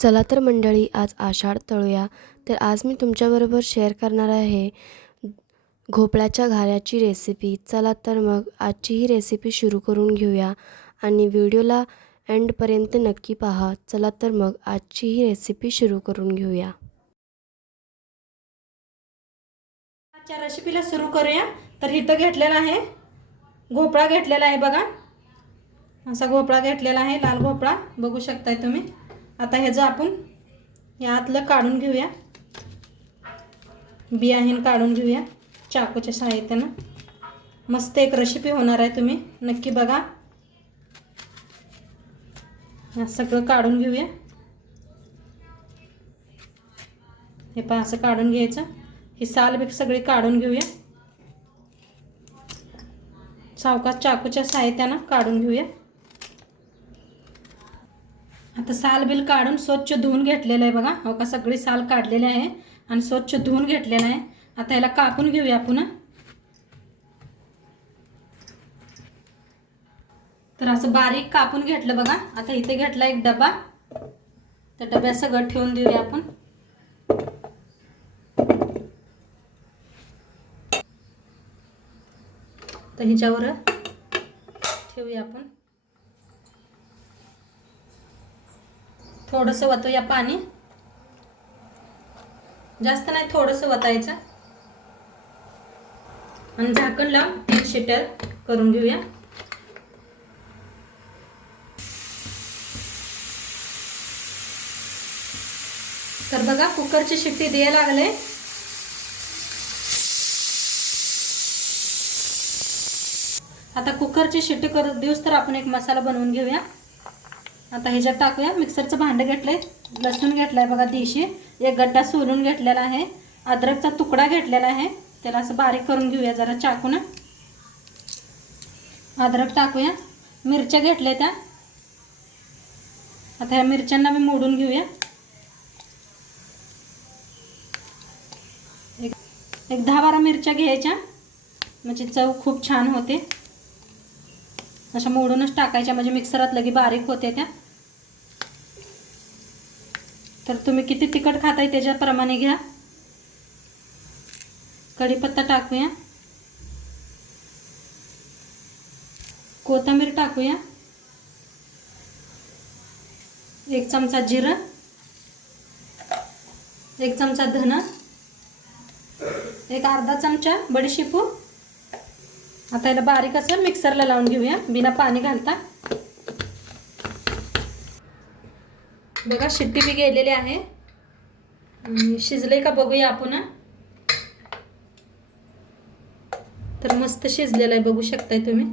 चला तर मंडळी आज आषाढ तळूया. तर आज मी तुमच्याबरोबर शेअर करणार आहे घोपळ्याच्या घाऱ्याची रेसिपी चला तर मग आजची ही रेसिपी सुरू करून घेऊया आणि व्हिडिओला एंडपर्यंत नक्की पहा. चला तर मग आजची ही रेसिपी सुरू करून घेऊया. आजच्या रेसिपीला सुरू करूया. तर इथं घेतलेला आहे घोपळा घेतलेला आहे बघा. असा घोपळा घेतलेला आहे लाल भोपळा बघू शकताय तुम्ही. आता ह्याचं आपण या आतलं काढून घेऊया. बियाहीन काढून घेऊया चाकूच्या साहित्यानं मस्त एक रेसिपी होणार आहे तुम्ही. नक्की बघा. सगळं काढून घेऊया. हे पहा असं काढून घ्यायचं. ही सालबीक सगळी काढून घेऊया. सावकाश चाकूच्या साहित्यानं काढून घेऊया. आता साल बिल काढून स्वच्छ धुवून घेतलेलं आहे बघा. हो का? सगळी साल काढलेली आहे आणि स्वच्छ धुवून घेतलेलं आहे. आता याला कापून घेऊया पुन्हा तर असं बारीक कापून घेतलं बघा. आता इथे घेतला एक डबा. त्या डब्यात सगळं ठेवून देऊया आपण. तर ह्याच्यावर ठेवूया आपण. थोडंसं वतूया पाणी. जास्त नाही थोडंसं वतायचं. आणि झाकण लावून तीन शिट्या करून घेऊया. तर बघा कुकरची शिट्टी द्यायला लागले. आता कुकरची शिट्टी करू दिवस तर आपण एक मसाला बनवून घेऊया. आता ह्याच्यात टाकूया. मिक्सरचं भांडं घेतलंय. लसूण घेतलाय बघा देशी. एक गड्डा सोलून घेतलेला आहे. अद्रकचा तुकडा घेतलेला आहे. त्याला असं बारीक करून घेऊया जरा चाकून. अद्रक टाकूया. मिरच्या घेतल्या त्या. आता ह्या मिरच्यांना मी मोडून घेऊया. एक एक दहा बारा मिरच्या घ्यायच्या. म्हणजे चव खूप छान होते. अशा मोडूनच टाकायच्या. म्हणजे मिक्सरात लगे बारीक होते त्या. तर तुम्ही किती तिखट खाताय त्याच्याप्रमाणे घ्या. कढीपत्ता टाकूया. कोथिंबीर टाकूया. एक चमचा जिरं. एक चमचा धन एक अर्धा चमचा बडीशेपू. आता याला बारीक असं मिक्सरला लावून घेऊया. बिना पाणी घालता. बघा शिट्टी बी गेलेली आहे. शिजले का बघूया आपण तर मस्त शिजलेलं आहे बघू शकताय तुम्ही.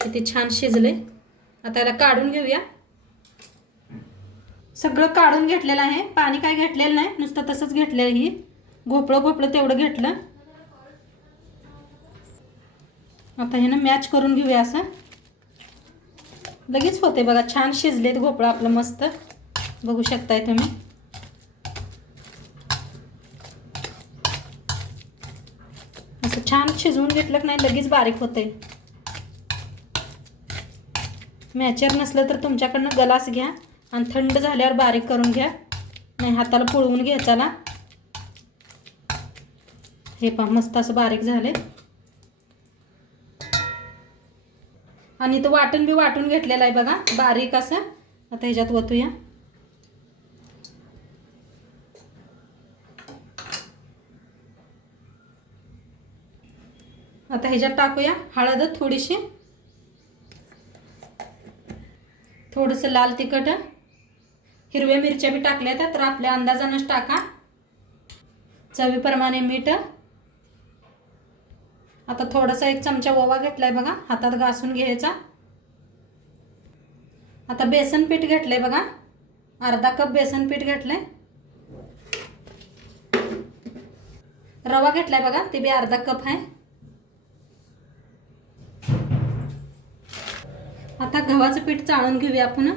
किती छान शिजले आता याला काढून घेऊया. सगळं काढून घेतलेलं आहे. पाणी काय घेतलेलं नाही नुसतं तसंच घेतलेलं ही. घोपळं घोपळं तेवढं घेतलं. आता हे ना मॅच करून घेऊया असं. लगेच होते बघा छान शिजलेत घोपळं आपलं मस्त. बघू शकताय तुम्ही. असं छान शिजवून घेतलं की नाही लगेच बारीक होते मॅचर नसलं तर तुमच्याकडनं गलास घ्या आणि थंड झाल्यावर बारीक करून घ्या. नाही हाताला पुळवून घ्यायचाला हे पहा मस्त असं बारीक झाले आणि तो वाटण बी वाटून घेतलेला आहे बघा बारीक असं. आता ह्याच्यात ओतूया. आता ह्याच्यात टाकूया. हळद थोडीशी. थोडंसं लाल तिखट. हिरव्या मिरच्या बी टाकल्या तर आपल्या अंदाजानंच टाका. चवीप्रमाणे मीठ. आता थोडासा एक चमचा ओवा घेतलाय बघा. हातात घासून घ्यायचा. आता बेसन पीठ घेतलंय बघा. अर्धा कप बेसन पीठ घेतलंय. रवा घेतलाय बघा. ते बी अर्धा कप आहे. गव्हाचं पीठ चाळून घेऊया आपण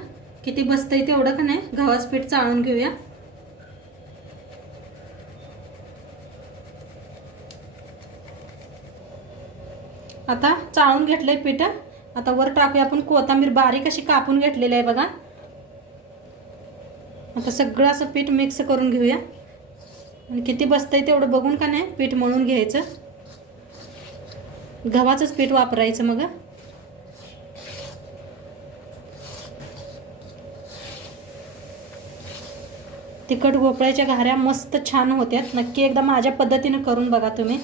किती बसतंय तेवढं का नाही? गव्हाचं पीठ चाळून घेऊया. आता चाळून घेतलंय पीठ आता वर टाकूया आपण कोथांबीर बारीक अशी कापून घेतलेली आहे बघा. आता सगळं असं पीठ मिक्स करून घेऊया. आणि किती बसतंय तेवढं बघून का नाही? पीठ मळून घ्यायचं. गव्हाचंच पीठ वापरायचं मग तिखट भोपळ्याच्या घाऱ्या मस्त छान होत्यात. नक्की एकदा माझ्या पद्धतीनं करून बघा तुम्ही.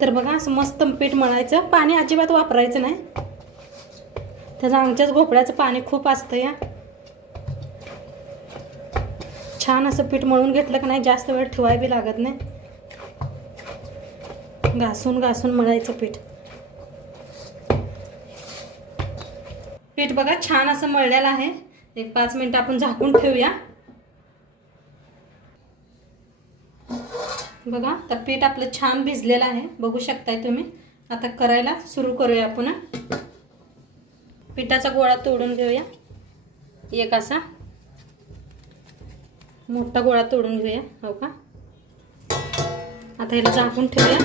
तर बघा असं मस्त पीठ मळायचं. पाणी अजिबात वापरायचं नाही. त्याचं आमच्याच भोपळ्याचं पाणी खूप असतं या. छान असं पीठ मळून घेतलं की नाही जास्त वेळ ठेवाय बी लागत नाही. घासून घासून मळायचं पीठ. पीठ बघा छान असं मळलेलं आहे. एक पाच मिनटं आपण झाकून ठेवूया. बघा तर पीठ आपलं छान भिजलेलं आहे. बघू शकताय तुम्ही. आता करायला सुरू करूया आपण. पिठाचा गोळा तोडून घेऊया. एक असा. मोठा गोळा तोडून घेऊया. हो का? आता ह्याला झाकून ठेवूया.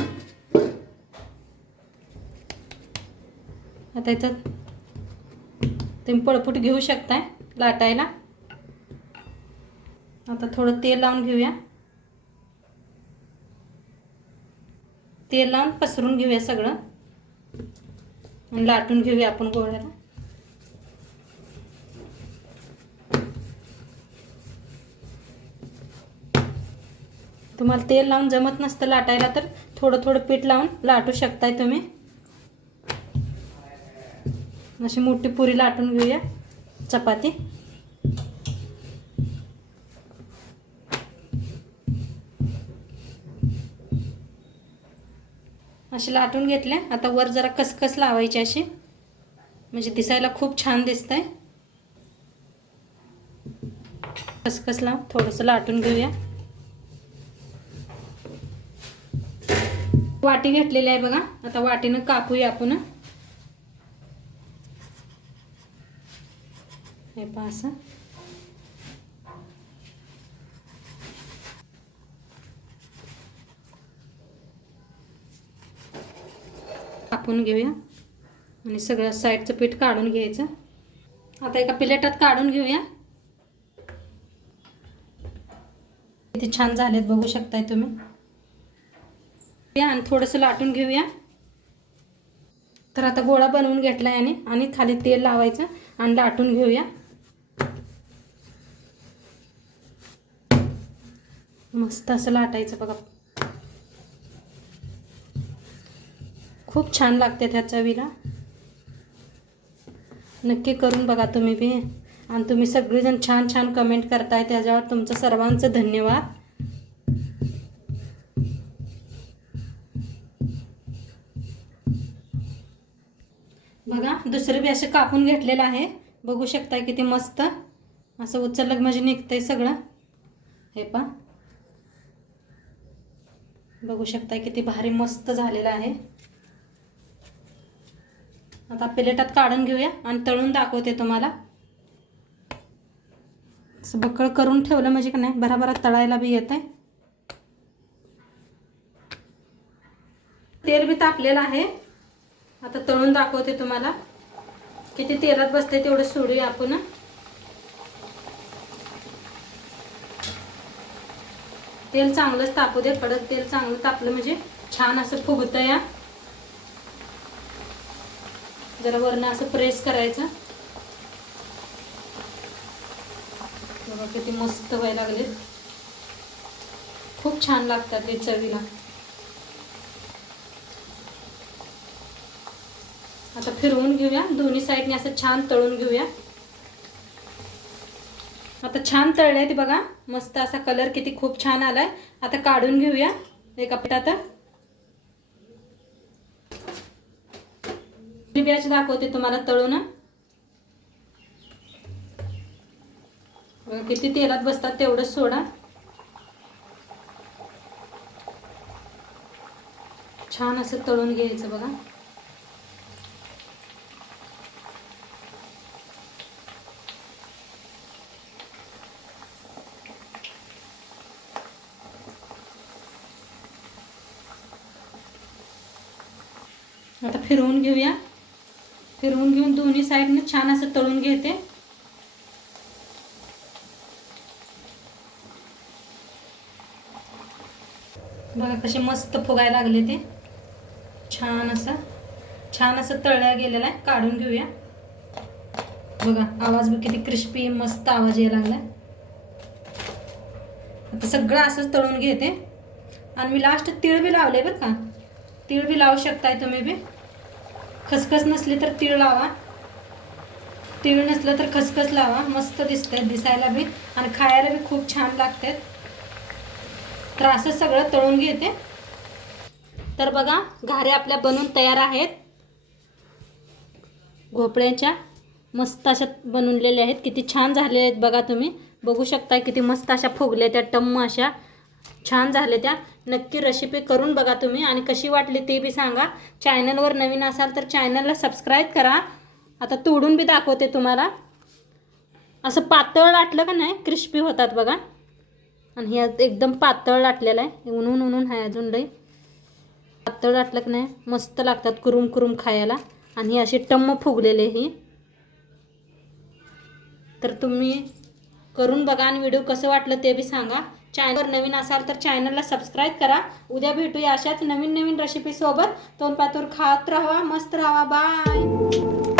आता ह्याचा तुम्ही पळपूट घेऊ शकताय. लाटायला आता थोडं तेल लावून घेऊया. तेल लावून पसरून घेऊया सगळं. आणि लाटून घेऊया आपण गोळ्याला. तुम्हाला तेल लावून जमत नसतं लाटायला तर थोडं थोडं पीठ लावून लाटू शकताय तुम्ही. अशी मोठी पुरी लाटून घेऊया. चपाती. अशी लाटून घेतल्या. आता वर जरा कसकस लावायची अशी. म्हणजे दिसायला खूप छान दिसत आहे कसकस लाव थोडंसं लाटून घेऊया. वाटी घेतलेली आहे बघा. आता वाटीनं कापूया आपण. हे पहा असं. कापून घेऊया. आणि सगळं साईडचं पीठ काढून घ्यायचं. आता एका प्लेटात काढून घेऊया. किती छान झालेत बघू शकताय तुम्ही. या आणि थोडंसं लाटून घेऊया. तर आता गोळा बनवून घेतला याने. आणि खाली तेल लावायचं आणि लाटून घेऊया. मस्त असं लाटायचं बघा. खूप छान लागते त्या चवीला. नक्की करून बघा तुम्ही बी. आणि तुम्ही सगळेजण छान छान कमेंट करताय त्याच्यावर तुमचं सर्वांचं धन्यवाद. बघा दुसरं बी असं कापून घेतलेलं आहे. बघू शकताय किती मस्त. असं उचललं म्हणजे निघतंय सगळं. हे पा बघू शकताय किती भारी मस्त झालेलं आहे. आता प्लेटात काढून घेऊया आणि तळून दाखवते तुम्हाला. असं बक्कळ करून ठेवलं म्हणजे का नाही बराबर तळायला बी येत आहे तेल बी तापलेलं आहे. आता तळून दाखवते तुम्हाला. किती तेलात बसते तेवढं सोडूया आपण. तेल चांगलंच तापू दे कडक तेल चांगलं तापलं म्हणजे छान असं फुगतं या जरा वरनं असं प्रेस करायचं. बघा किती मस्त व्हायला लागले. खूप छान लागतात ते चवीला. आता फिरवून घेऊया. दोन्ही साईडने असं छान तळून घेऊया. आता छान तळले ते बघा. मस्त असा कलर किती खूप छान आलाय. आता काढून घेऊया. एका पिठात. बॅच दाखवते तुम्हाला तळून किती तेलात बसतात तेवढंच सोडा. छान असं तळून घ्यायचं बघा. आता फिरवून घेऊया. फिरवून घेऊन दोन्ही साईडनं छान असं तळून घेते. बघा कसे मस्त फुगायला लागले ते. छान असं छान असं तळल्या गेलेलं आहे. काढून घेऊया. बघा आवाज बघ किती क्रिस्पी मस्त आवाज यायला लागला आता सगळं असंच तळून घेते. आणि मी लास्ट तीळ बी लावले बरं का. तीळ बी लावू शकताय तुम्ही बी. खसखस नसली तर तीळ लावा. तीळ नसलं तर खसखस लावा. मस्त दिसतंय दिसायला बी. आणि खायला बी खूप छान लागतात तर असं सगळं तळून घेते. तर बघा घारे आपल्या बनून तयार आहेत. घोपळ्याच्या मस्त अशा बनवलेल्या आहेत. किती छान झालेल्या आहेत बघा तुम्ही. बघू शकता किती मस्त अशा फुगल्या त्या टम्म अशा छान झाल्या त्या. नक्की रेसिपी करून बघा तुम्ही आणि कशी वाटली ते बी सांगा. चॅनलवर नवीन असाल तर चॅनलला सबस्क्राईब करा. आता तोडून बी दाखवते तुम्हाला. असं पातळ लाटलं का नाही क्रिस्पी होतात बघा. आणि हे एकदम पातळ लाटलेलं आहे. उन्हून उन्हून आहे अजून लई. पातळ लाटलं की नाही मस्त लागतात कुरुम कुरुम खायला. आणि हे असे टम्म फुगलेले ही. तर तुम्ही करून बघा आणि व्हिडिओ कसं वाटलं ते बी सांगा. चॅनलवर नवीन असाल तर चॅनलला सबस्क्राईब करा. उद्या भेटूया अशाच नवीन नवीन रेसिपीसोबत तोंडपातूर खात राहा मस्त राहा. बाय